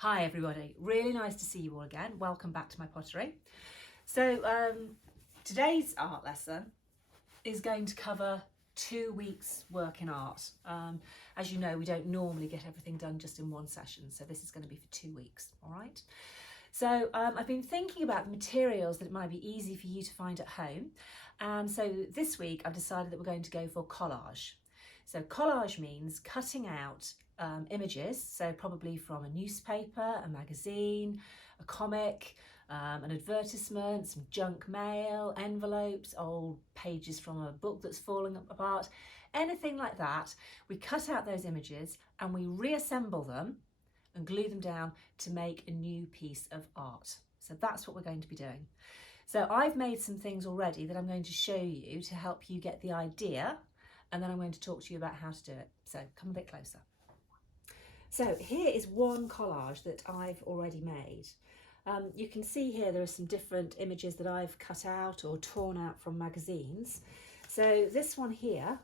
Hi everybody, really nice to see you all again. Welcome back to my pottery. So today's art lesson is going to cover 2 weeks work in art. As you know, we don't normally get everything done just in one session, so this is going to be for 2 weeks, all right? So I've been thinking about the materials that it might be easy for you to find at home, and so this week I've decided that we're going to go for collage. So collage means cutting out images, so probably from a newspaper, a magazine, a comic, an advertisement, some junk mail, envelopes, old pages from a book that's falling apart, anything like that. We cut out those images and we reassemble them and glue them down to make a new piece of art. So that's what we're going to be doing. So I've made some things already that I'm going to show you to help you get the idea, and then I'm going to talk to you about how to do it. So come a bit closer. So here is one collage that I've already made. You can see here there are some different images that I've cut out or torn out from magazines. So this one here,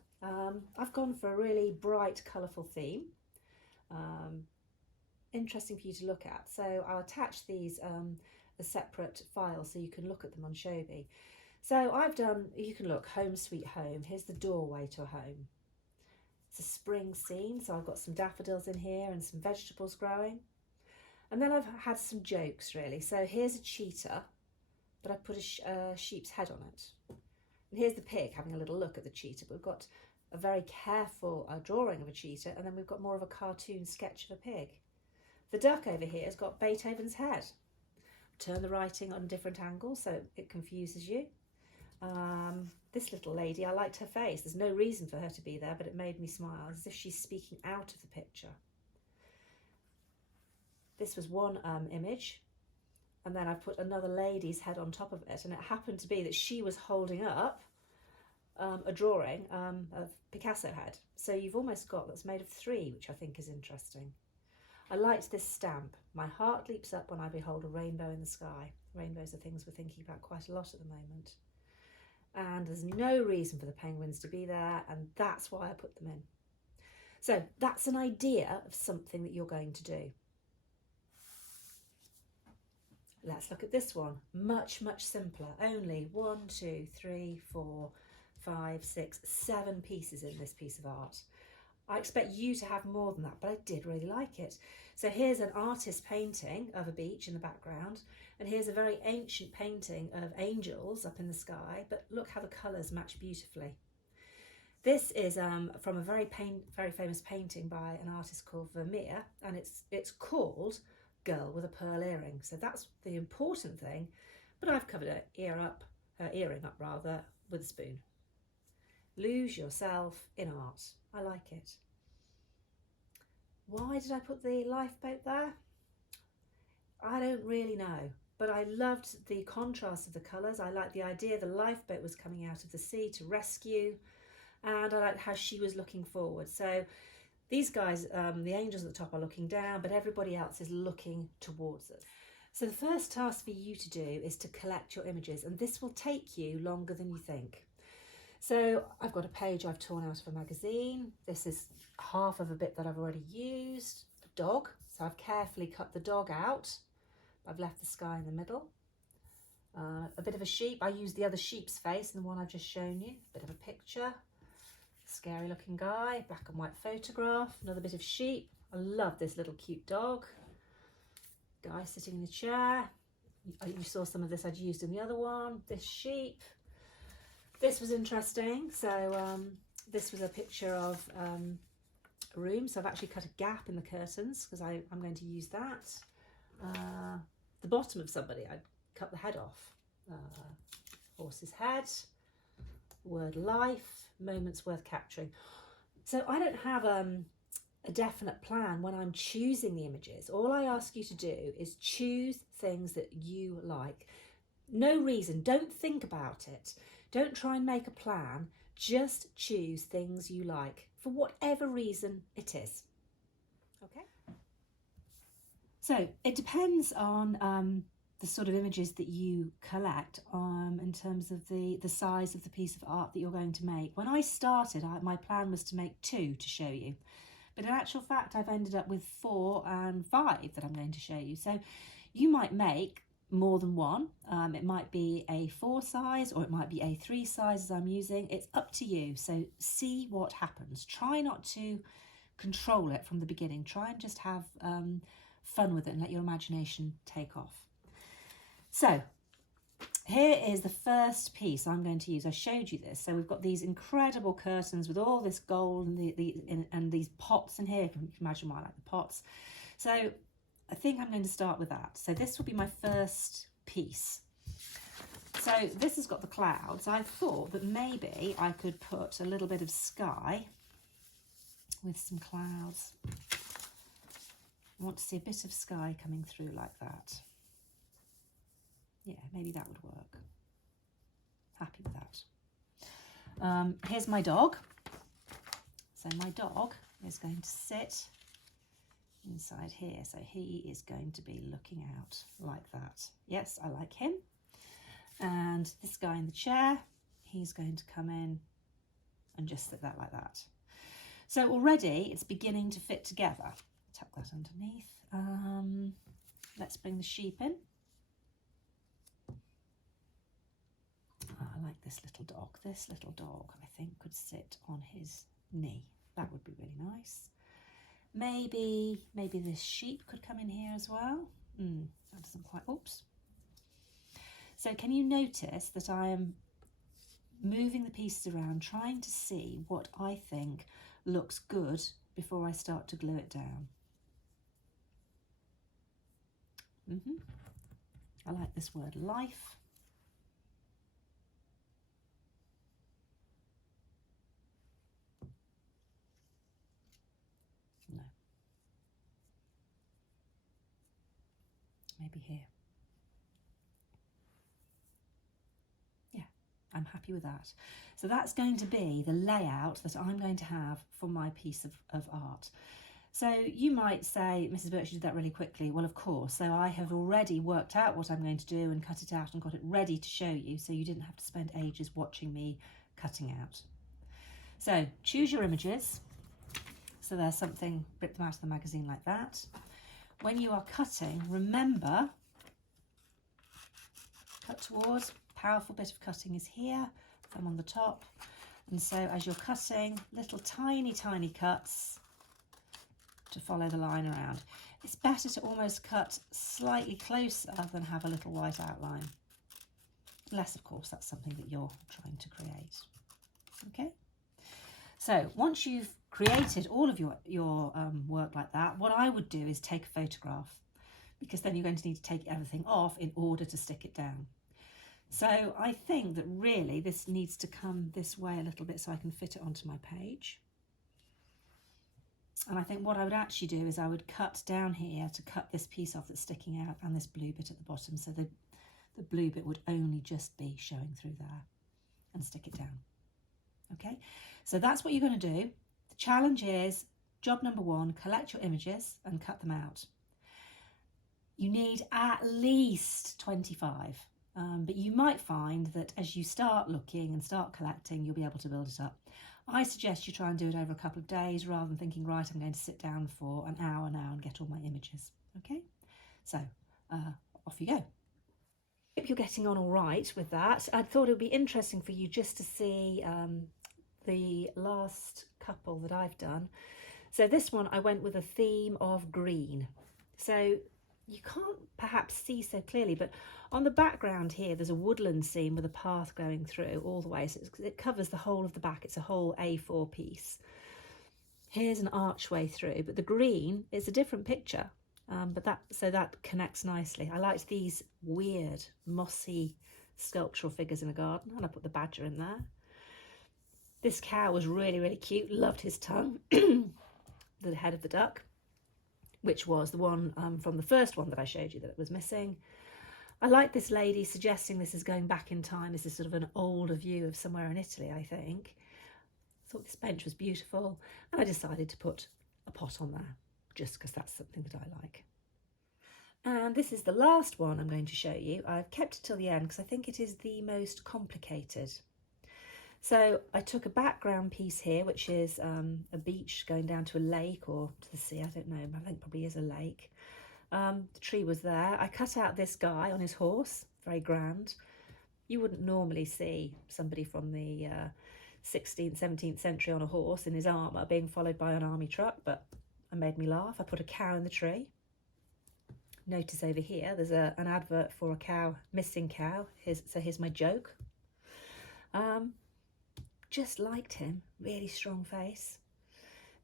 I've gone for a really bright, colourful theme. Interesting for you to look at. So I'll attach these as separate files so you can look at them on Shobi. So I've done, you can look, home sweet home. Here's the doorway to a home. It's a spring scene, so I've got some daffodils in here and some vegetables growing. And then I've had some jokes really. So here's a cheetah, but I put a sheep's head on it. And here's the pig having a little look at the cheetah. But we've got a very careful drawing of a cheetah, and then we've got more of a cartoon sketch of a pig. The duck over here has got Beethoven's head. Turn the writing on different angles so it confuses you. This little lady, I liked her face. There's no reason for her to be there, but it made me smile, as if she's speaking out of the picture. This was one image, and then I put another lady's head on top of it, and it happened to be that she was holding up a drawing of Picasso head. So you've almost got that's made of 3, which I think is interesting. I liked this stamp. My heart leaps up when I behold a rainbow in the sky. Rainbows are things we're thinking about quite a lot at the moment. And there's no reason for the penguins to be there, and that's why I put them in. So that's an idea of something that you're going to do. Let's look at this one. Much, much simpler. Only 1, 2, 3, 4, 5, 6, 7 pieces in this piece of art. I expect you to have more than that, but I did really like it. So here's an artist painting of a beach in the background, and here's a very ancient painting of angels up in the sky, but look how the colours match beautifully. This is from a very famous painting by an artist called Vermeer, and it's called Girl with a Pearl Earring. So that's the important thing, but I've covered her earring up rather, with a spoon. Lose yourself in art. I like it. Why did I put the lifeboat there? I don't really know, but I loved the contrast of the colours. I liked the idea the lifeboat was coming out of the sea to rescue, and I liked how she was looking forward. So these guys, the angels at the top, are looking down, but everybody else is looking towards us. So the first task for you to do is to collect your images, and this will take you longer than you think. So I've got a page I've torn out of a magazine. This is half of a bit that I've already used. A dog, so I've carefully cut the dog out. I've left the sky in the middle. A bit of a sheep. I used the other sheep's face in the one I've just shown you. A bit of a picture. Scary looking guy. Black and white photograph. Another bit of sheep. I love this little cute dog. Guy sitting in a chair. You saw some of this I'd used in the other one. This sheep. This was interesting. So this was a picture of a room. So I've actually cut a gap in the curtains because I'm going to use that. The bottom of somebody, I'd cut the head off. Horse's head. Word life. Moments worth capturing. So I don't have a definite plan when I'm choosing the images. All I ask you to do is choose things that you like. No reason. Don't think about it. Don't try and make a plan, just choose things you like for whatever reason it is. Okay? So it depends on the sort of images that you collect in terms of the size of the piece of art that you're going to make. When I started, my plan was to make 2 to show you, but in actual fact I've ended up with 4 and 5 that I'm going to show you. So you might make more than one. It might be a 4 size or it might be a 3 size as I'm using. It's up to you. So see what happens. Try not to control it from the beginning. Try and just have fun with it and let your imagination take off. So here is the first piece I'm going to use. I showed you this. So we've got these incredible curtains with all this gold and these pots in here. You can imagine why I like the pots. So I think I'm going to start with that. So this will be my first piece. So this has got the clouds. I thought that maybe I could put a little bit of sky with some clouds. I want to see a bit of sky coming through like that. Yeah, maybe that would work. Happy with that. Here's my dog. So my dog is going to sit inside here, so he is going to be looking out like that. Yes, I like him. And this guy in the chair, he's going to come in and just sit there like that. So already it's beginning to fit together. Tuck that underneath. Let's bring the sheep in. I like this little dog. This little dog I think could sit on his knee. That would be really nice. Maybe this sheep could come in here as well. That doesn't quite, oops. So can you notice that I am moving the pieces around, trying to see what I think looks good before I start to glue it down. I like this word life. No. Maybe here. Yeah, I'm happy with that. So that's going to be the layout that I'm going to have for my piece of art. So you might say, Mrs. Birch, you did that really quickly. Well, of course. So I have already worked out what I'm going to do and cut it out and got it ready to show you, so you didn't have to spend ages watching me cutting out. So choose your images. So there's something, rip them out of the magazine like that. When you are cutting, remember, cut towards, powerful bit of cutting is here, thumb on the top. And so as you're cutting, little tiny, tiny cuts to follow the line around. It's better to almost cut slightly closer than have a little white outline. Unless, of course, that's something that you're trying to create. Okay? So once you've created all of your work like that, what I would do is take a photograph, because then you're going to need to take everything off in order to stick it down. So I think that really this needs to come this way a little bit so I can fit it onto my page. And I think what I would actually do is I would cut down here to cut this piece off that's sticking out and this blue bit at the bottom, so the blue bit would only just be showing through there, and stick it down. Okay, so that's what you're going to do. The challenge is, job number 1, collect your images and cut them out. You need at least 25, but you might find that as you start looking and start collecting, you'll be able to build it up. I suggest you try and do it over a couple of days rather than thinking, right, I'm going to sit down for an hour now and get all my images. Okay, so off you go. Hope you're getting on all right with that. I thought it would be interesting for you just to see the last couple that I've done. So this one, I went with a theme of green. So you can't perhaps see so clearly, but on the background here, there's a woodland scene with a path going through all the way. So it covers the whole of the back. It's a whole A4 piece. Here's an archway through, but the green is a different picture. So that connects nicely. I liked these weird, mossy sculptural figures in a garden, and I put the badger in there. This cow was really, really cute. Loved his tongue, the head of the duck, which was the one from the first one that I showed you that was missing. I like this lady suggesting this is going back in time. This is sort of an older view of somewhere in Italy, I think. I thought this bench was beautiful, and I decided to put a pot on there, just because that's something that I like. And this is the last one I'm going to show you. I've kept it till the end because I think it is the most complicated. So I took a background piece here, which is a beach going down to a lake or to the sea, I don't know, I think probably is a lake. The tree was there. I cut out this guy on his horse, very grand. You wouldn't normally see somebody from the 16th, 17th century on a horse in his armour being followed by an army truck, but it made me laugh. I put a cow in the tree. Notice over here, there's an advert for a cow, missing cow. So here's my joke. Just liked him, really strong face.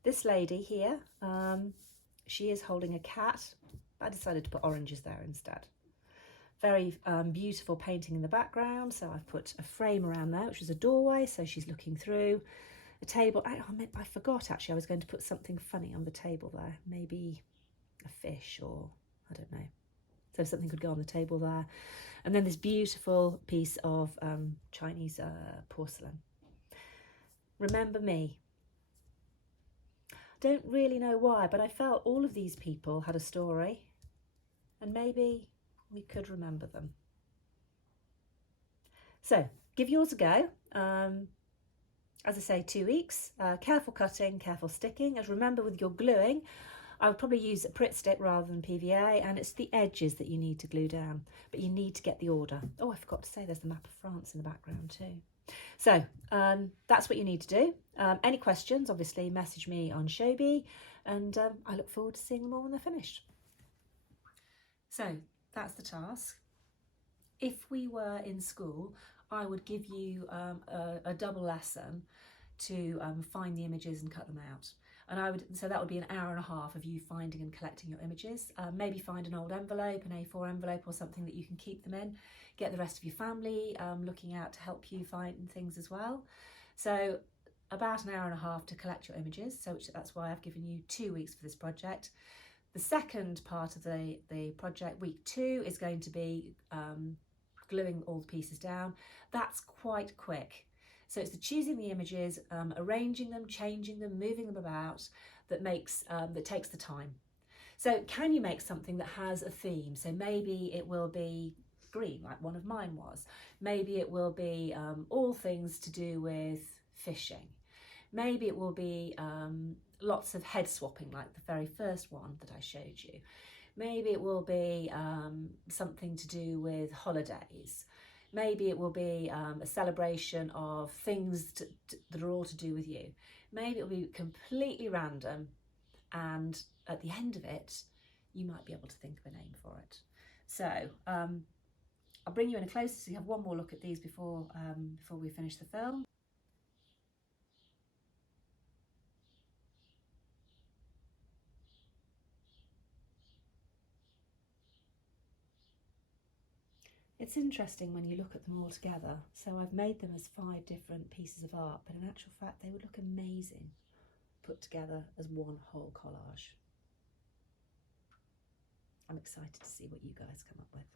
This lady here, she is holding a cat. I decided to put oranges there instead. Very beautiful painting in the background. So I've put a frame around there, which is a doorway. So she's looking through a table. I forgot actually, I was going to put something funny on the table there. Maybe a fish or I don't know. So something could go on the table there. And then this beautiful piece of Chinese porcelain. Remember me. Don't really know why, but I felt all of these people had a story and maybe we could remember them. So give yours a go. As I say, 2 weeks, careful cutting, careful sticking. As remember with your gluing, I would probably use a Pritt stick rather than PVA, and it's the edges that you need to glue down, but you need to get the order. Oh, I forgot to say there's the map of France in the background too. So that's what you need to do. Any questions, obviously message me on Shobi, and I look forward to seeing them all when they're finished. So that's the task. If we were in school, I would give you a double lesson to find the images and cut them out. And so that would be an hour and a half of you finding and collecting your images. Maybe find an old envelope, an A4 envelope or something that you can keep them in. Get the rest of your family looking out to help you find things as well. So about an hour and a half to collect your images. So that's why I've given you 2 weeks for this project. The second part of the project, week 2, is going to be gluing all the pieces down. That's quite quick. So it's the choosing the images, arranging them, changing them, moving them about that takes the time. So can you make something that has a theme? So maybe it will be green, like one of mine was. Maybe it will be all things to do with fishing. Maybe it will be lots of head swapping, like the very first one that I showed you. Maybe it will be something to do with holidays. Maybe it will be a celebration of things that are all to do with you. Maybe it'll be completely random, and at the end of it, you might be able to think of a name for it. So I'll bring you in closer so you have one more look at these before we finish the film. It's interesting when you look at them all together. So I've made them as 5 different pieces of art, but in actual fact they would look amazing put together as one whole collage. I'm excited to see what you guys come up with.